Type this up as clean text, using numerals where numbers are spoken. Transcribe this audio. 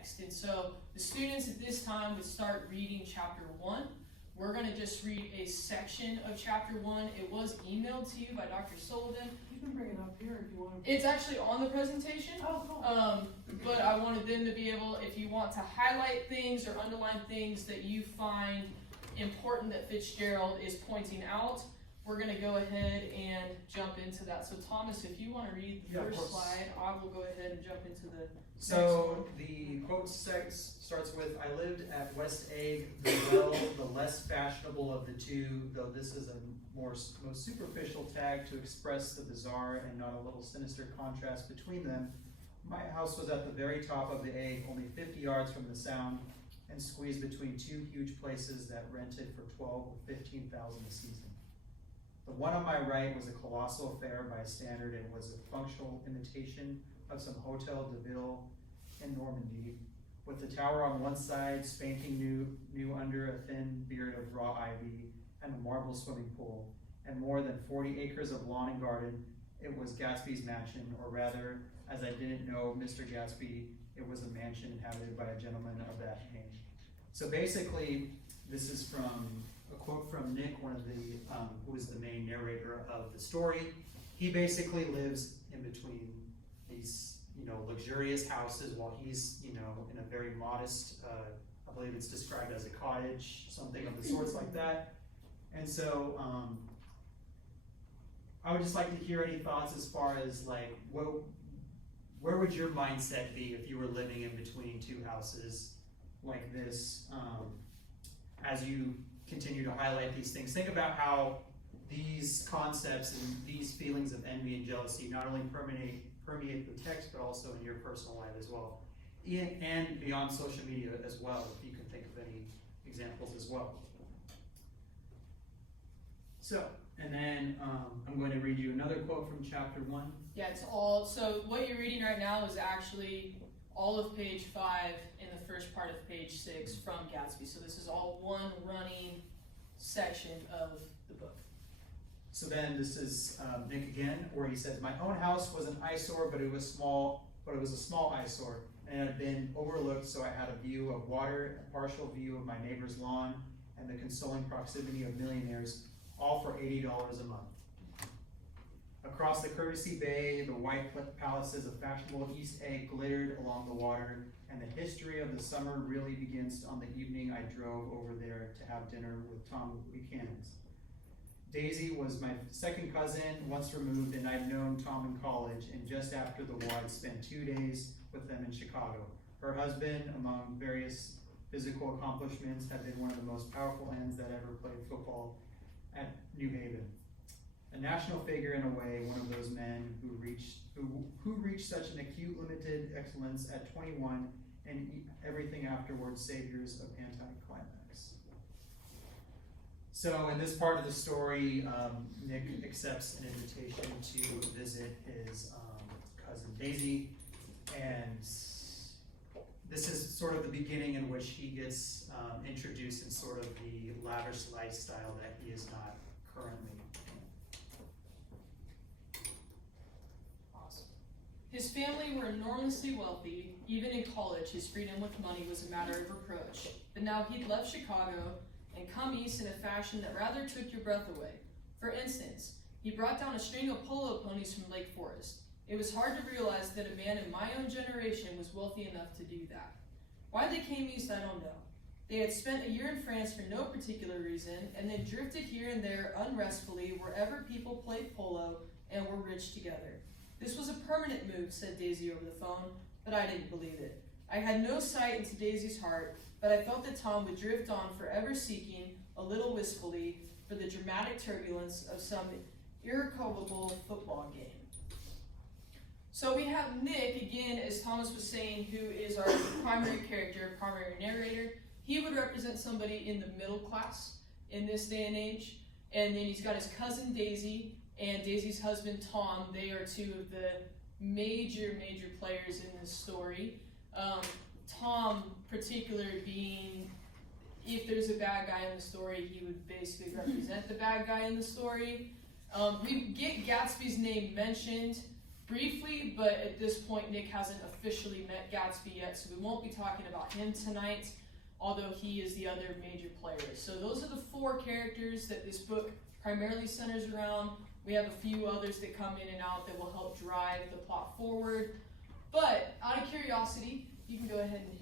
text. And so the students at this time would start reading chapter 1. We're going to just read a section of chapter 1. It was emailed to you by Dr. Sullivan. You can bring it up here if you want to. It's actually on the presentation. Oh, cool. But I wanted them to be able, if you want to highlight things or underline things that you find important that Fitzgerald is pointing out, we're going to go ahead and jump into that. So Thomas, if you want to read the first slide, I will go ahead and jump into the So the quote starts with, I lived at West Egg, the less fashionable of the two, though this is a most superficial tag to express the bizarre and not a little sinister contrast between them. My house was at the very top of the egg, only 50 yards from the sound, and squeezed between two huge places that rented for $12,000 or $15,000 a season. The one on my right was a colossal affair by standard and was a functional imitation of some Hotel de Ville in Normandy, with the tower on one side spanking new under a thin beard of raw ivy and a marble swimming pool, and more than 40 acres of lawn and garden. It was Gatsby's mansion, or rather, as I didn't know Mr. Gatsby, it was a mansion inhabited by a gentleman of that name. So basically, this is from a quote from Nick, one of the, who is the main narrator of the story. He basically lives in between these, luxurious houses while he's, in a very modest, I believe it's described as a cottage, something of the sorts like that. And so, I would just like to hear any thoughts as far as like, where would your mindset be if you were living in between two houses like this, as you continue to highlight these things? Think about how these concepts and these feelings of envy and jealousy not only permeate the text, but also in your personal life as well, and beyond social media as well, if you can think of any examples as well. So, and then I'm going to read you another quote from chapter 1. Yeah, it's all, so what you're reading right now is actually all of page 5 and the first part of page 6 from Gatsby. So this is all one running section of the book. So then this is Nick again, where he says, my own house was an eyesore, but it was a small eyesore, and it had been overlooked, so I had a view of water, a partial view of my neighbor's lawn, and the consoling proximity of millionaires, all for $80 a month. Across the Courtesy Bay, the white palaces of fashionable East Egg glittered along the water, and the history of the summer really begins on the evening I drove over there to have dinner with Tom Buchanan's. Daisy was my second cousin, once removed, and I'd known Tom in college, and just after the war I'd spent 2 days with them in Chicago. Her husband, among various physical accomplishments, had been one of the most powerful ends that ever played football at New Haven. A national figure in a way, one of those men who reached such an acute limited excellence at 21, and everything afterwards saviors of anticlimax. So in this part of the story, Nick accepts an invitation to visit his cousin Daisy, and this is sort of the beginning in which he gets introduced in sort of the lavish lifestyle that he is not currently in. Awesome. His family were enormously wealthy. Even in college, his freedom with money was a matter of reproach. But now he'd left Chicago and come east in a fashion that rather took your breath away. For instance, he brought down a string of polo ponies from Lake Forest. It was hard to realize that a man in my own generation was wealthy enough to do that. Why they came east, I don't know. They had spent a year in France for no particular reason, and then drifted here and there unrestfully wherever people played polo and were rich together. This was a permanent move, said Daisy over the phone, but I didn't believe it. I had no sight into Daisy's heart, but I felt that Tom would drift on forever seeking, a little wistfully, for the dramatic turbulence of some irrecoverable football game. So we have Nick, again, as Thomas was saying, who is our primary character, primary narrator. He would represent somebody in the middle class in this day and age. And then he's got his cousin Daisy and Daisy's husband Tom. They are two of the major players in this story. Tom, particularly being, if there's a bad guy in the story, he would basically represent the bad guy in the story. We get Gatsby's name mentioned, briefly, but at this point Nick hasn't officially met Gatsby yet, so we won't be talking about him tonight, although he is the other major player. So those are the 4 characters that this book primarily centers around. We have a few others that come in and out that will help drive the plot forward. But out of curiosity, you can go ahead and